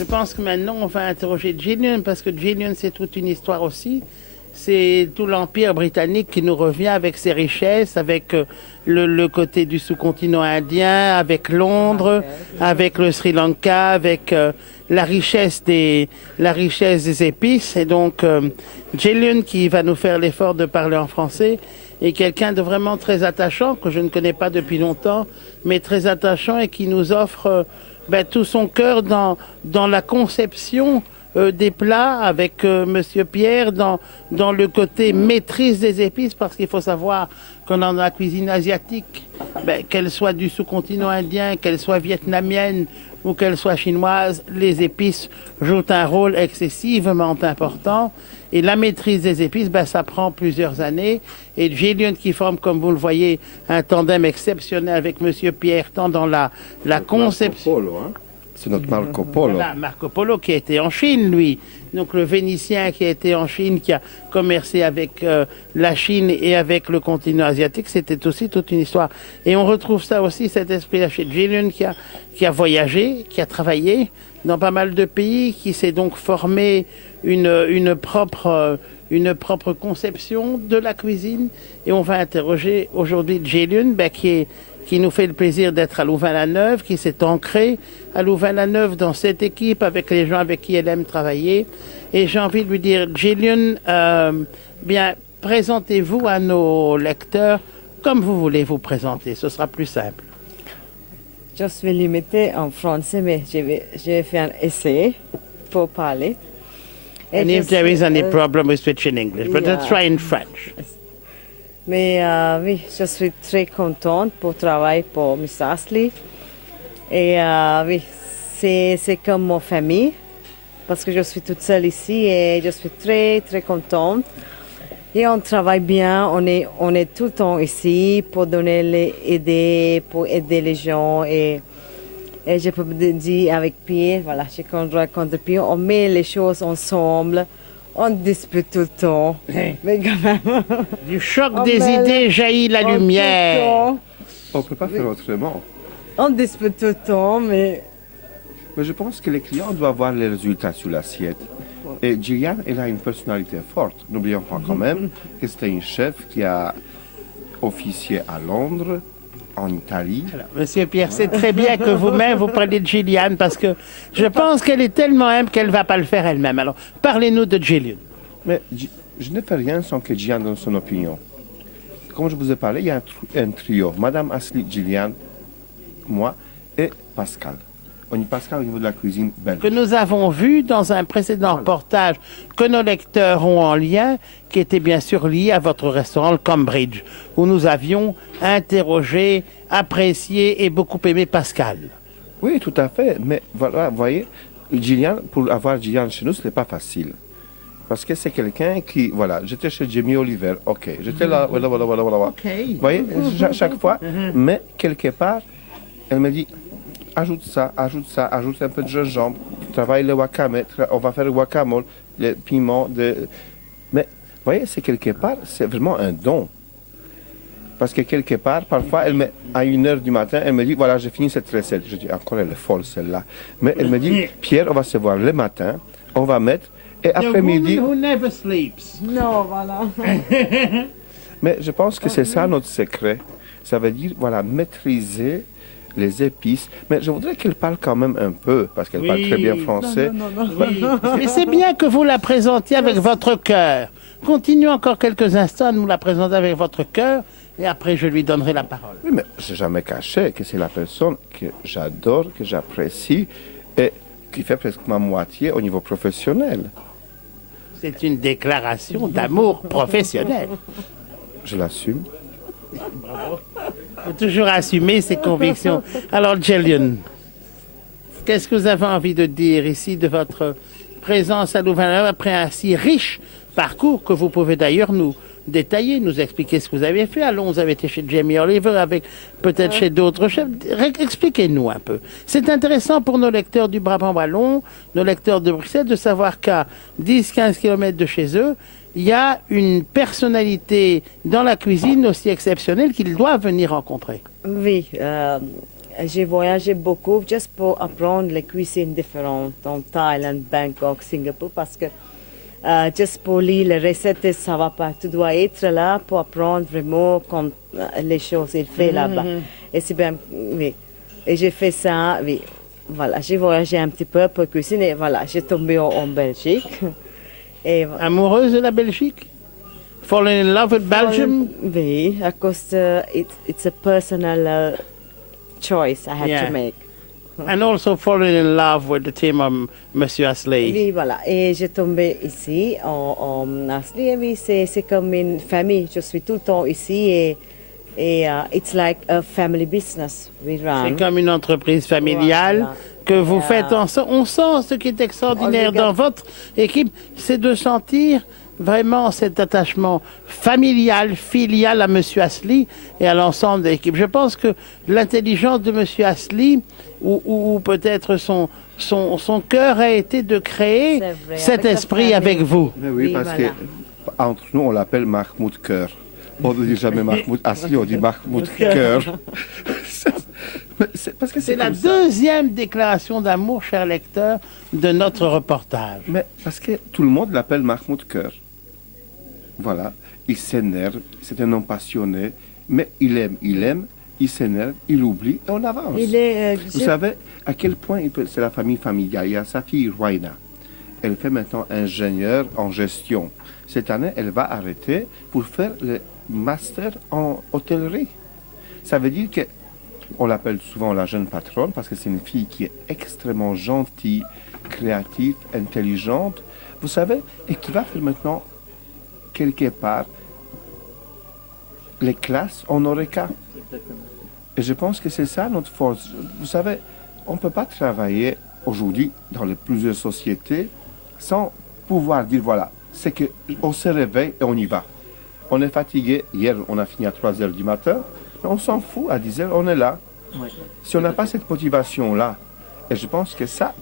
Je pense que maintenant, on va interroger Gillian, parce que Gillian, c'est toute une histoire aussi. C'est tout l'Empire britannique qui nous revient avec ses richesses, avec le côté du sous-continent indien, avec Londres, avec le Sri Lanka, avec la richesse des épices. Et donc, Gillian, qui va nous faire l'effort de parler en français, est quelqu'un de vraiment très attachant, que je ne connais pas depuis longtemps, mais très attachant et qui nous offre tout son cœur dans la conception des plats avec Monsieur Pierre dans le côté maîtrise des épices, parce qu'il faut savoir que dans la cuisine asiatique, qu'elle soit du sous-continent indien, qu'elle soit vietnamienne ou qu'elle soit chinoise, les épices jouent un rôle excessivement important. Et la maîtrise des épices, ça prend plusieurs années. Et Gillian, qui forme, comme vous le voyez, un tandem exceptionnel avec Monsieur Pierre, tant dans la conception... Marco Polo, hein? C'est notre Marco Polo. Voilà, Marco Polo qui a été en Chine, lui. Donc le Vénitien qui a été en Chine, qui a commercé avec la Chine et avec le continent asiatique, c'était aussi toute une histoire. Et on retrouve ça aussi, cet esprit-là chez Gillian, qui a voyagé, qui a travaillé dans pas mal de pays, qui s'est donc formé une propre conception de la cuisine. Et on va interroger aujourd'hui Gillian, qui nous fait le plaisir d'être à Louvain-la-Neuve, qui s'est ancré à Louvain-la-Neuve dans cette équipe avec les gens avec qui elle aime travailler. Et j'ai envie de lui dire, Gillian, présentez-vous à nos lecteurs comme vous voulez vous présenter, ce sera plus simple. Je suis limitée en français, mais j'ai fait un essai pour parler. And if there is any problem, we switch in English, but let's try in French. Mais oui, je suis très contente pour travailler pour Miss Ashley. Et oui, c'est comme ma famille, parce que je suis toute seule ici et je suis très, très contente. Et on travaille bien, on est tout le temps ici pour donner les idées, pour aider les gens. Et je peux dire avec Pierre, voilà, je rencontre Pierre, on met les choses ensemble. On dispute tout le temps, mais quand même... Du choc des idées jaillit la lumière. On ne peut pas faire autrement. On dispute tout le temps, mais... Mais je pense que les clients doivent voir les résultats sur l'assiette. Et Gillian, elle a une personnalité forte. N'oublions pas quand même que c'était une chef qui a officié à Londres, en Italie. Alors, Monsieur Pierre, c'est très bien que vous-même vous parlez de Gillian, parce que je pense qu'elle est tellement humble qu'elle ne va pas le faire elle-même. Alors, parlez-nous de Gillian. Mais je ne fais rien sans que Gillian donne son opinion. Comme je vous ai parlé, il y a un trio. Madame Ashley, Gillian, moi et Pascal. On y Pascal au niveau de la cuisine belge. Que nous avons vu dans un précédent reportage que nos lecteurs ont en lien, qui était bien sûr lié à votre restaurant, le Cambridge, où nous avions interrogé, apprécié et beaucoup aimé Pascal. Oui, tout à fait. Mais voilà, vous voyez, Gillian, pour avoir Gillian chez nous, ce n'est pas facile. Parce que c'est quelqu'un qui, voilà, j'étais chez Jamie Oliver, ok, j'étais là, voilà. Ok. Vous voyez, chaque fois, mais quelque part, elle me dit, ajoute ça, ajoute un peu de gingembre, travaille le wakame, on va faire le guacamole, le piment de... Mais, vous voyez, c'est quelque part, c'est vraiment un don. Parce que quelque part, parfois, à 1h du matin, elle me dit, voilà, j'ai fini cette recette. Je dis, encore, elle est folle, celle-là. Mais elle me dit, Pierre, on va se voir le matin, on va mettre, et après-midi... The woman who never sleeps. Non, voilà. Mais je pense que c'est ça notre secret. Ça veut dire, voilà, maîtriser les épices. Mais je voudrais qu'elle parle quand même un peu, parce qu'elle parle très bien français. Non. Oui. Mais c'est bien que vous la présentiez avec votre cœur. Continuez encore quelques instants à nous la présenter avec votre cœur, et après je lui donnerai la parole. Oui, mais je n'ai jamais caché que c'est la personne que j'adore, que j'apprécie, et qui fait presque ma moitié au niveau professionnel. C'est une déclaration d'amour professionnel. Je l'assume. Il faut toujours assumer ses convictions. Alors, Gillian, qu'est-ce que vous avez envie de dire ici de votre présence à Louvain après un si riche parcours que vous pouvez d'ailleurs nous détailler, nous expliquer ce que vous avez fait. Allons, vous avez été chez Jamie Oliver, avec peut-être chez d'autres chefs. Expliquez-nous un peu. C'est intéressant pour nos lecteurs du Brabant wallon, nos lecteurs de Bruxelles, de savoir qu'à 10-15 km de chez eux, il y a une personnalité dans la cuisine aussi exceptionnelle qu'ils doivent venir rencontrer. Oui, j'ai voyagé beaucoup juste pour apprendre les cuisines différentes en Thaïlande, Bangkok, Singapour, parce que juste pour lire les recettes, ça va pas. Tu dois être là pour apprendre vraiment comme les choses il fait là-bas. Et c'est bien, oui. Et j'ai fait ça, oui. Voilà, j'ai voyagé un petit peu pour cuisiner et voilà, j'ai tombé en Belgique. Et Amoureuse de la Belgique? Fallen in love with Belgium? Oui, à cause it's a personal choice I had to make. And also fallen in love with the team of Monsieur Asley. Oui, voilà. Et j'ai tombé ici, en Asli. Et oui, c'est comme une famille. Je suis tout le temps ici et it's like a family business we run. C'est comme une entreprise familiale Voilà. que vous faites ensemble. On sent ce qui est extraordinaire dans votre équipe, c'est de sentir vraiment cet attachement familial, filial à Monsieur Asli et à l'ensemble de l'équipe. Je pense que l'intelligence de Monsieur Asli, ou peut-être son cœur a été de créer C'est vrai, cet avec la esprit famille. avec vous. Mais oui, Oui, parce voilà. que entre nous, on l'appelle Mahmoud Cœur. On ne dit jamais Mahmoud Asli, on dit Mahmoud Cœur. Parce que C'est la comme ça. deuxième déclaration d'amour, cher lecteur, de notre reportage. Mais parce que tout le monde l'appelle Mahmoud Cœur. Voilà, il s'énerve, c'est un homme passionné, mais il aime, il s'énerve, il oublie et on avance. Il est, Vous savez à quel point c'est la famille familiale. Il y a sa fille Roina. Elle fait maintenant ingénieure en gestion. Cette année, elle va arrêter pour faire le master en hôtellerie. Ça veut dire que on l'appelle souvent la jeune patronne parce que c'est une fille qui est extrêmement gentille, créative, intelligente. Vous savez, et qui va faire maintenant quelque part les classes en Oreca. Et je pense que c'est ça notre force. Vous savez, on ne peut pas travailler aujourd'hui dans les plusieurs sociétés sans pouvoir dire voilà, c'est qu'on se réveille et on y va. On est fatigué, hier on a fini à 3 heures du matin, mais on s'en fout, à 10 heures on est là. Si on n'a pas cette motivation-là, et je pense que ça,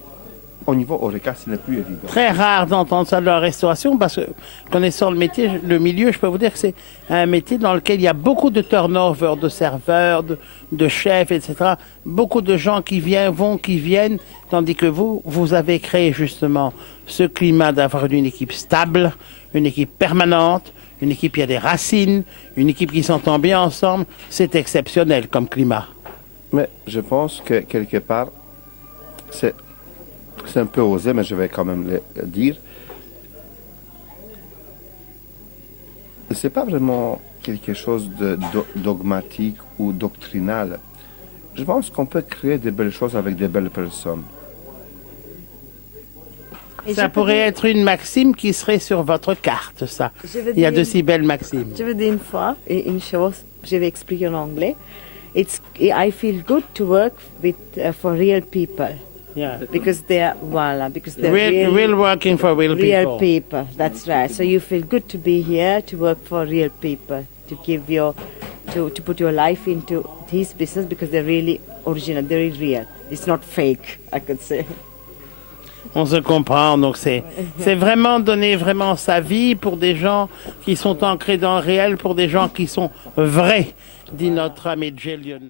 au niveau Oreca, ce n'est plus évident. Très rare d'entendre ça de la restauration parce que connaissant le métier, le milieu, je peux vous dire que c'est un métier dans lequel il y a beaucoup de turnover, de serveurs, de chefs, etc. Beaucoup de gens qui viennent, tandis que vous avez créé justement ce climat d'avoir une équipe stable, une équipe permanente, une équipe qui a des racines, une équipe qui s'entend bien ensemble. C'est exceptionnel comme climat. Mais je pense que quelque part, c'est un peu osé, mais je vais quand même le dire. C'est pas vraiment quelque chose de dogmatique ou doctrinal. Je pense qu'on peut créer de belles choses avec de belles personnes. Et Ça je peux pourrait dire- être une maxime qui serait sur votre carte, ça. Je veux Il y a dire- de si belles maximes. Je veux dire une fois, une chose, je vais expliquer en anglais. I feel good to work with for real people Yeah. because they're Real working for real people. people. That's right. So you feel good to be here to work for real people, to to put your life into this business because they're really original, they're real. It's not fake, I could say. On se comprend, donc c'est vraiment donner vraiment sa vie pour des gens qui sont ancrés dans le réel, pour des gens qui sont vrais, dit notre ami Jillian.